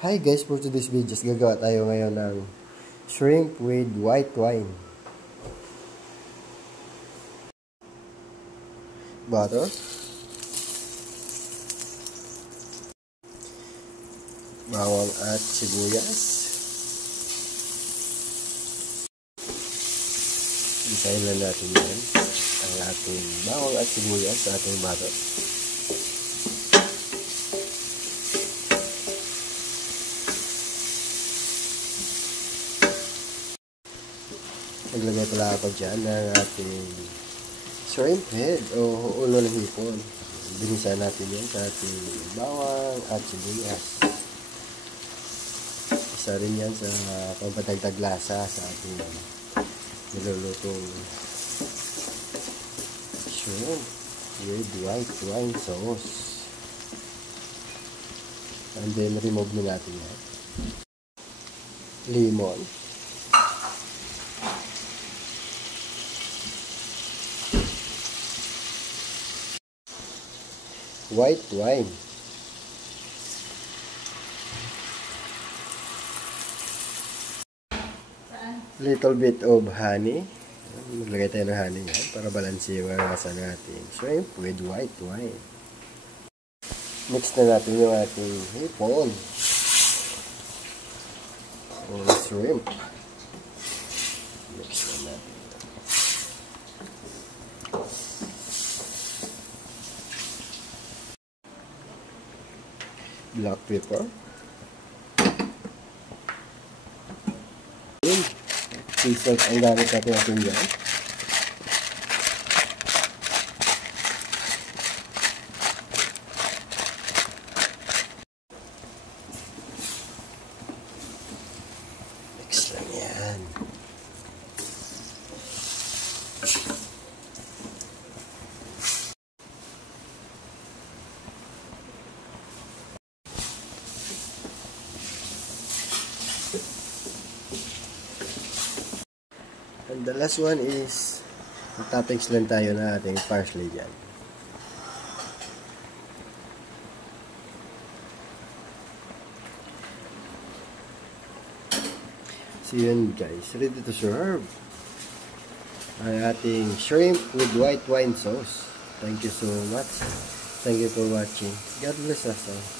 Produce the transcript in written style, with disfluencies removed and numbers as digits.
Hi guys, for today's video, gagawa tayo ngayon ng shrimp with white wine. Butter. Bawang at sibuyas. Isahin lang natin yan. Ang ating bawang at sibuyas sa ating butter. Naglagay pala ako dyan ng ating shrimp head o ulo ng hipon. Binisa natin yan sa ating bawang at sibuyas. Isa rin yan sa pampatagtag lasa sa ating nilulutong shrimp with white wine sauce. And then remove na natin yan. Lemon. White wine. Little bit of honey. Maglagay tayo ng honey yan para balanse yung lasa natin. Shrimp with white wine. Mix na natin yung ating hipon. Or shrimp. Mix na natin. Black pepper. Sea salt ang gamit natin dyan. Mix lang yan. And the last one is magtapings lang tayo na ating parsley dyan. So yun guys, ready to serve ang ating shrimp with white wine sauce. Thank you so much. Thank you for watching. God bless us all.